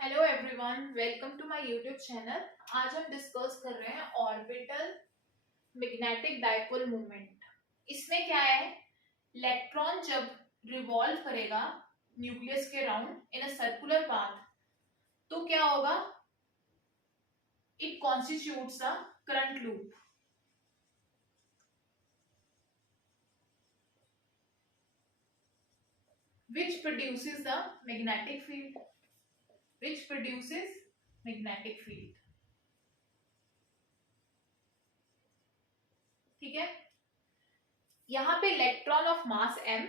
Hello everyone, welcome to my YouTube channel. आज हम discuss कर रहे हैं ऑर्बिटल मैग्नेटिक डाइपोल मोमेंट। इसमें क्या है, इलेक्ट्रॉन जब रिवॉल्व करेगा न्यूक्लियस के round in a circular path तो क्या होगा, it constitutes a current loop which produces the magnetic field which produces magnetic field। ठीक है, यहाँ पे electron of mass m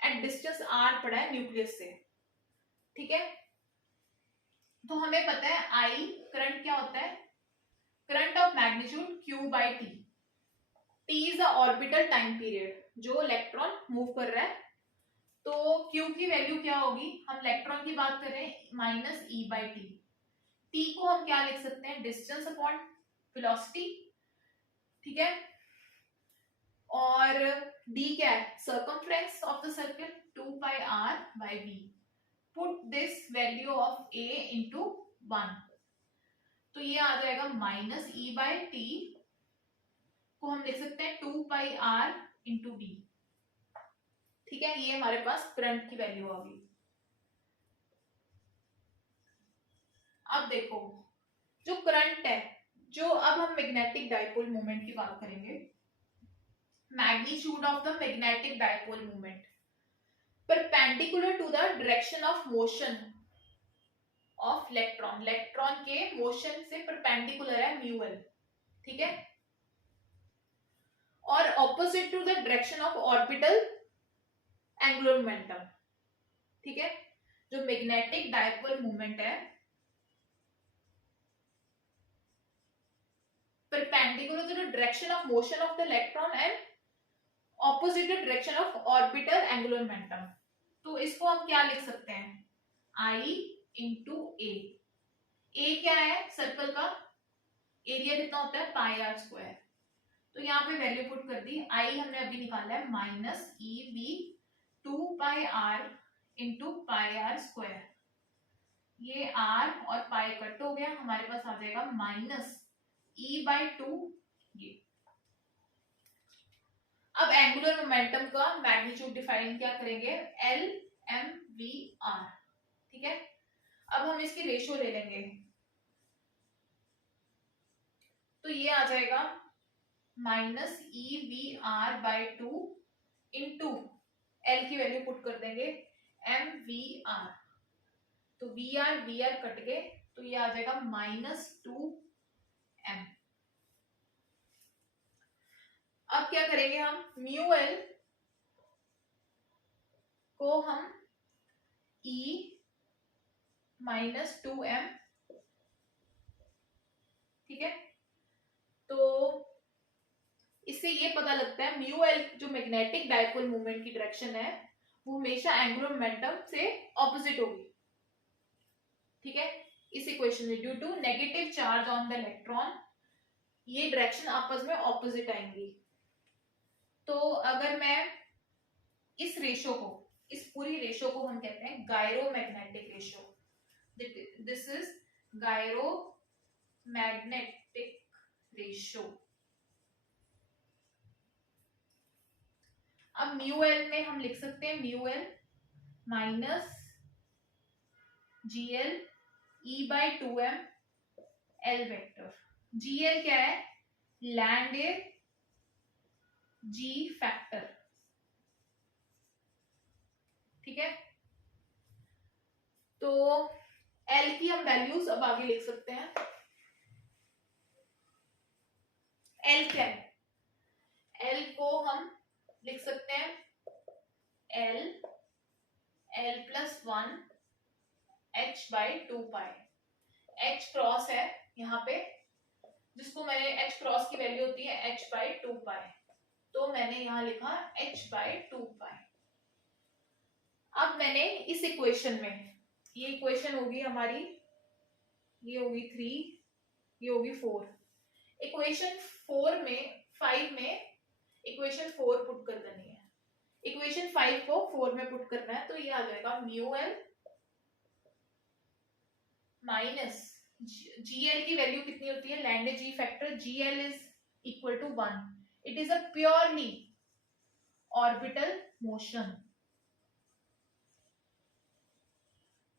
at distance r पड़ा है न्यूक्लियस से। ठीक है, तो हमें पता है आई करंट क्या होता है, current of magnitude q by T. T is the orbital time period जो इलेक्ट्रॉन मूव कर रहा है। तो q की वैल्यू क्या होगी, हम इलेक्ट्रॉन की बात कर रहे हैं, minus E by T. T को हम क्या लिख सकते हैं, डिस्टेंस अपॉन वेलोसिटी। ठीक है, और d क्या है, circumference of the circle 2 pi r by v। Put this value of a into 1, तो ये आ जाएगा माइनस ई बाई टी को हम लिख सकते हैं 2 पाई r इंटू v। ठीक है, ये हमारे पास करंट की वैल्यू आ गई। अब देखो, जो करंट है, जो अब हम मैग्नेटिक डाइपोल मोमेंट की बात करेंगे, magnitude of the magnetic dipole moment perpendicular to the direction of motion of electron. Electron के मोशन से परपेंडिकुलर है म्यू एल। ठीक है, और opposite to the direction of orbital angular momentum. ठीक है, जो मैग्नेटिक डाइपोल मोमेंट है perpendicular to the direction of motion of the electron and opposite the direction of orbital angular momentum. तो इसको हम क्या लिख सकते हैं, आई इंटू ए। ए क्या है, सर्कल का एरिया कितना होता है, पाई आर स्क्वायर। तो यहाँ पे वैल्यू पुट कर दी, आई हमने अभी निकाला है minus e B 2 pi r into pi r square. ये आर और पाई कट हो गया, हमारे पास आ जाएगा माइनस ई बाई 2। ये अब एंगुलर मोमेंटम का मैग्नीट्यूड डिफाइन क्या करेंगे, एल एम वी आर। ठीक है, अब हम इसकी रेशियो ले लेंगे, तो ये आ जाएगा minus e v r by 2 into L की वैल्यू पुट कर देंगे एम वी आर। तो वी आर कट गए, तो ये आ जाएगा माइनस 2 एम। अब क्या करेंगे हम, म्यू एल को हम ई माइनस 2 एम। ठीक है, तो इससे ये पता लगता है म्यू एल जो मैग्नेटिक डाइपोल मोमेंट की डायरेक्शन है वो हमेशा एंगुलर मोमेंटम से ऑपोजिट होगी। ठीक है, इस इक्वेशन में due to negative charge on the electron ये डायरेक्शन आपस में ऑपोजिट आएंगी। तो अगर मैं इस रेशो को, इस पूरी रेशो को हम कहते हैं gyromagnetic ratio. This is gyromagnetic ratio. अब म्यू एल में हम लिख सकते हैं mu L minus g L e by 2 m L vector. G L क्या है, लैंड एयर जी फैक्टर। ठीक है, तो एल की हम वैल्यूज अब आगे लिख सकते हैं। एल क्या है, एल को हम लिख सकते हैं L L plus 1 H by 2 pi. H cross है यहाँ पे, जिसको मैंने एच क्रॉस की वैल्यू होती है एच बाई 2 पाई, तो मैंने यहाँ लिखा एच बाई 2 पाई। अब मैंने इस इक्वेशन में, ये इक्वेशन होगी हमारी, ये होगी 3, ये होगी 4। इक्वेशन 4 में 5 में इक्वेशन 4 पुट कर देनी है, इक्वेशन 5 को 4 में पुट करना है, तो ये आ जाएगा म्यू एल माइनस GL की वैल्यू कितनी होती है, Lande g factor GL is equal to 1. It is a purely orbital motion.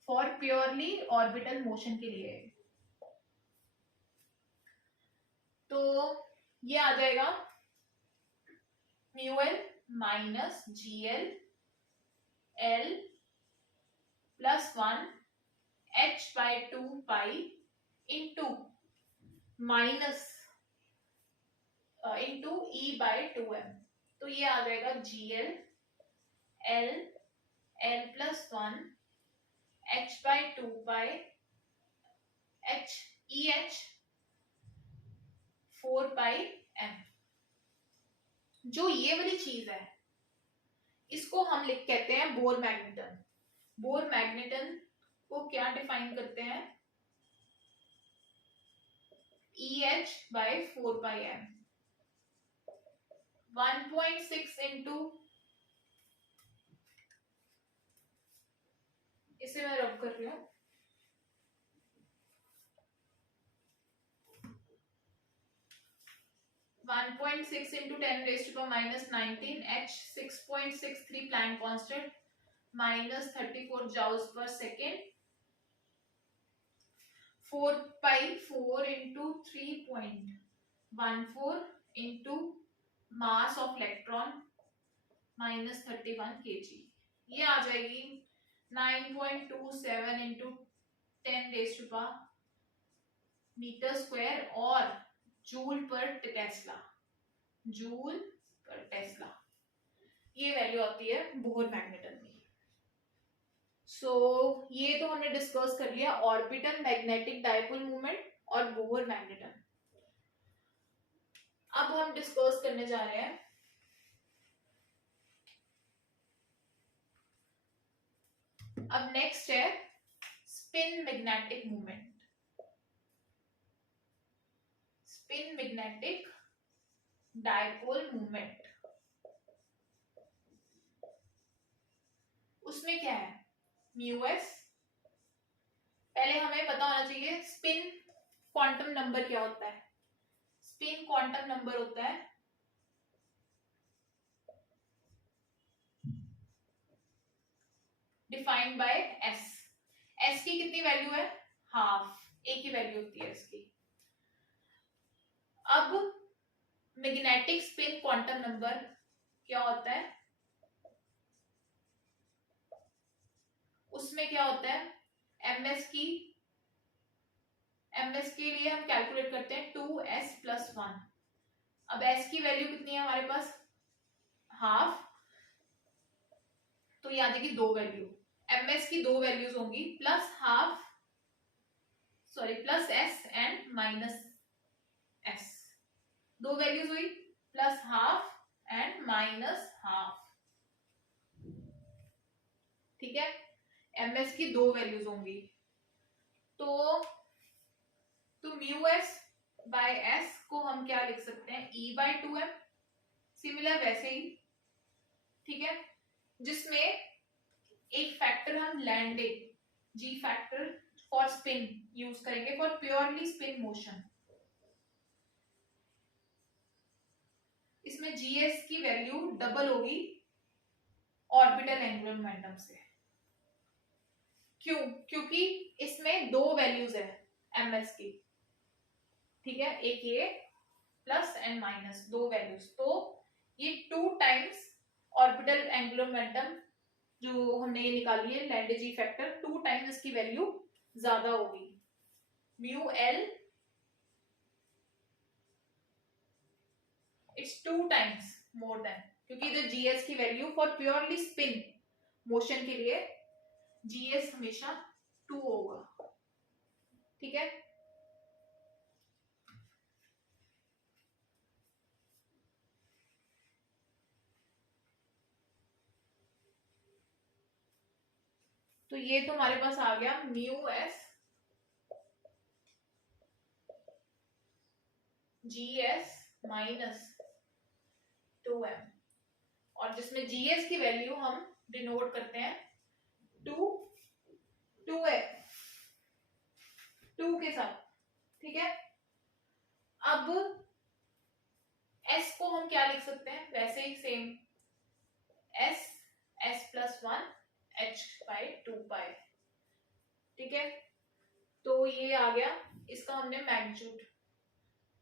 For purely orbital motion के लिए तो ये आ जाएगा mu L minus GL L plus 1 H/2 pi into minus into E/2m. तो ये आ जाएगा GL L L plus 1 H/2 pi H EH 4 pi m. जो ये वाली चीज है इसको हम लिख कहते हैं बोर मैग्नेटन. बोर मैग्नेटन को क्या डिफाइन करते हैं, EH/4 पाई m. 1.6 इंटू, इसे मैं रब कर रही हूं, 1.6 into 10 raised to power minus 19 H 6.63 Planck constant minus 34 joules per second. 4 pi 4 into 3.14 into mass of electron minus 31 kg. ये आ जाएगी 9.27 into 10 raised to power metre square और joule per tesla. Joule per tesla ये value आती है bore magneton में. सो ये तो हमने डिस्कस कर लिया ऑर्बिटल मैग्नेटिक डायपोल मूवमेंट और बोर मैग्नेटन. अब हम डिस्कस करने जा रहे हैं अब नेक्स्ट है spin magnetic movement. Spin magnetic dipole movement. उसमें क्या है, म्यू एस. पहले हमें पता होना चाहिए स्पिन क्वांटम नंबर क्या होता है. स्पिन क्वांटम नंबर होता है डिफाइंड बाय एस. एस की कितनी वैल्यू है, हाफ. ए की वैल्यू होती है इसकी. अब मैग्नेटिक स्पिन क्वांटम नंबर क्या होता है, उसमें क्या होता है एमएस के लिए हम कैलकुलेट करते हैं 2s प्लस 1. अब s की वैल्यू कितनी है हमारे पास, हाफ. तो ये आ जाएगी दो वैल्यू. ms की दो वैल्यूज होंगी plus half, sorry plus s and minus s. दो वैल्यूज हुई plus half and minus half. ठीक है, ms की दो वैल्यूज होंगी. तो म्यू एस बाय एस को हम क्या लिख सकते हैं, E/2m. सिमिलर वैसे ही. ठीक है, जिसमें एक फैक्टर हम Landé g factor for spin use करेंगे फॉर प्योरली स्पिन मोशन. इसमें जीएस की वैल्यू डबल होगी ऑर्बिटल एंगुलर मोमेंटम से. क्यों, क्योंकि इसमें दो वैल्यूज है एमएस की. ठीक है, एक ये प्लस एंड माइनस दो वैल्यूज. तो ये 2 टाइम्स ऑर्बिटल एंगुलर मोमेंटम जो हमने ये निकाली है लैंडे जी फैक्टर, 2 टाइम्स इसकी वैल्यू ज्यादा होगी. Mu L it's 2 times more than, क्योंकि इधर जीएस की value for purely spin motion के लिए जीएस हमेशा 2 होगा. ठीक है, तो ये तो हमारे पास आ गया mu S GS minus 2m, और जिसमें जीएस की वैल्यू हम डिनोट करते हैं 2f. 2 के साथ, ठीक है। अब s को हम क्या लिख सकते हैं, वैसे ही सेम s प्लस 1 h/2π, ठीक है। तो ये आ गया, इसका हमने मैग्नीट्यूड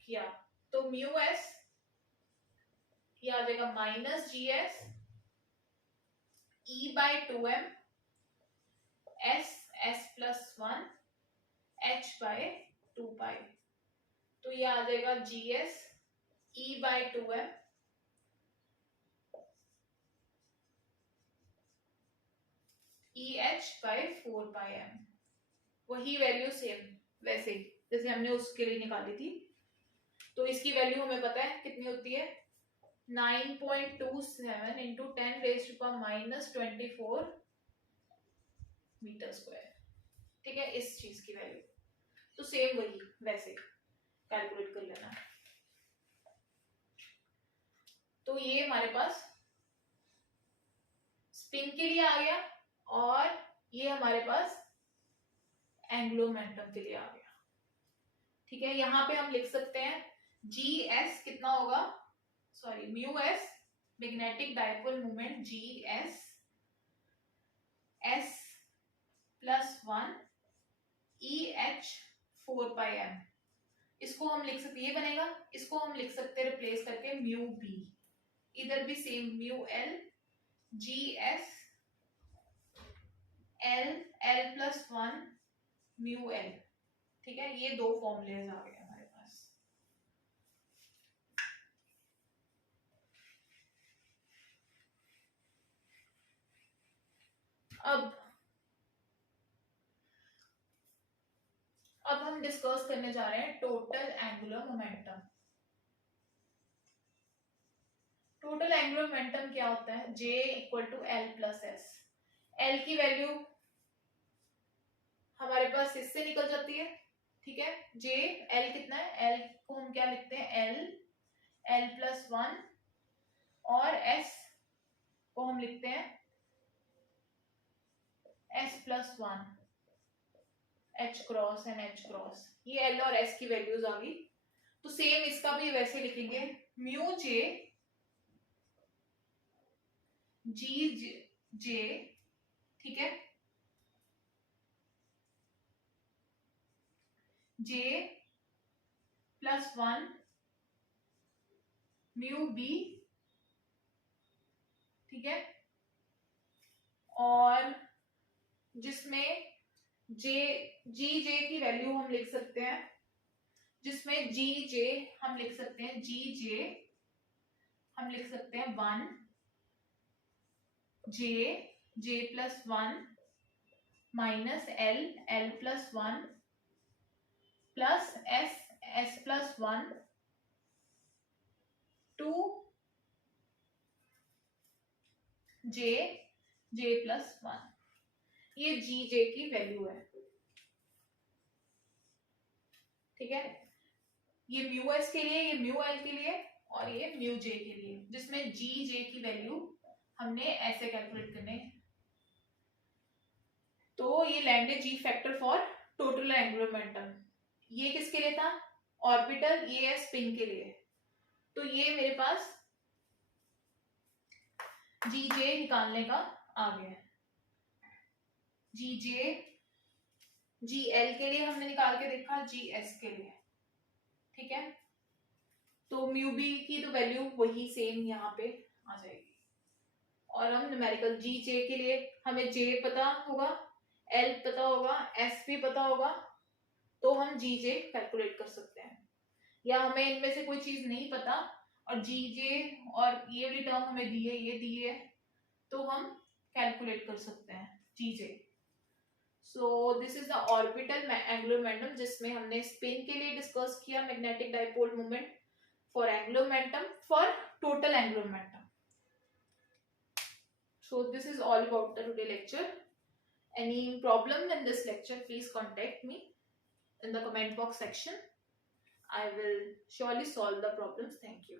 किया, तो म्यू s ये आ जाएगा minus GS E/2m s plus 1 h/2π। तो ये आ जाएगा GS E/2m EH/4πm। वही वैल्यू सेम वैसे ही जैसे हमने उसके लिए निकाली थी। तो इसकी वैल्यू हमें पता है कितनी होती है, 9.27 इंटू 10⁻⁻24 मीटर स्क्वायर, ठीक है, इस चीज की वैल्यू। तो सेम वही वैसे कैलकुलेट कर लेना। तो ये हमारे पास स्पिन के लिए आ गया, और ये हमारे पास एंगुलर मोमेंटम के लिए आ गया, ठीक है। यहां पे हम लिख सकते हैं GS कितना होगा, sorry mu s magnetic dipole moment GS s plus 1 EH/4πm। इसको हम लिख सकते, ये बनेगा, इसको हम लिख सकते हैं रिप्लेस करके म्यू b, इधर भी same mu l GS l plus 1 mu l, ठीक है। ये दो फॉर्मूलेज आ गए हमारे पास। अब हम डिस्कस करने जा रहे हैं total angular momentum. Total angular momentum क्या होता है, J equal to L plus S। L की वैल्यू हमारे पास इससे निकल जाती है, ठीक है। J L कितना है, L को हम क्या लिखते हैं, L प्लस 1, और S को हम लिखते हैं S plus 1 H cross and H cross. ये L और S की वैल्यूज आ गई। तो सेम इसका भी वैसे लिखेंगे, म्यू J G ठीक है, J प्लस 1 म्यू B, ठीक है। और जिसमें जी जे की वैल्यू हम लिख सकते हैं, जिसमें जी जे हम लिख सकते हैं, जी जे हम लिख सकते हैं 1 J plus 1 minus L plus 1 plus S plus 1 two J plus 1। ये जी जे की वैल्यू है, ठीक है। ये म्यू एस के लिए, ये म्यू एल के लिए, और ये म्यू जे के लिए, जिसमें जी जे की वैल्यू हमने ऐसे कैलकुलेट करने। तो ये Landé g factor for total angular momentum. ये किसके लिए था, ऑर्बिटल, ये है स्पिन के लिए। तो ये मेरे पास जी जे निकालने का आ गया है। जी जे जी एल के लिए हमने निकाल के देखा, जी एस के लिए, ठीक है। तो म्यू बी की तो वैल्यू वही सेम यहाँ पे आ जाएगी। और हम न्यूमेरिकल जी जे के लिए हमें जे पता होगा, एल पता होगा, एस भी पता होगा, तो हम जी जे कैलकुलेट कर सकते हैं। या हमें इनमें से कोई चीज नहीं पता और जी जे और ये वाली टर्म हमें दी है, ये दी है, तो हम कैलकुलेट कर सकते हैं g J. So this is the orbital angular momentum, जिसमें हमने स्पिन के लिए डिस्कस किया magnetic dipole moment, for angular momentum, for total angular momentum. So this is all about the today lecture. Any problem in this lecture, please contact me in the comment box section. I will surely solve the problems. Thank you.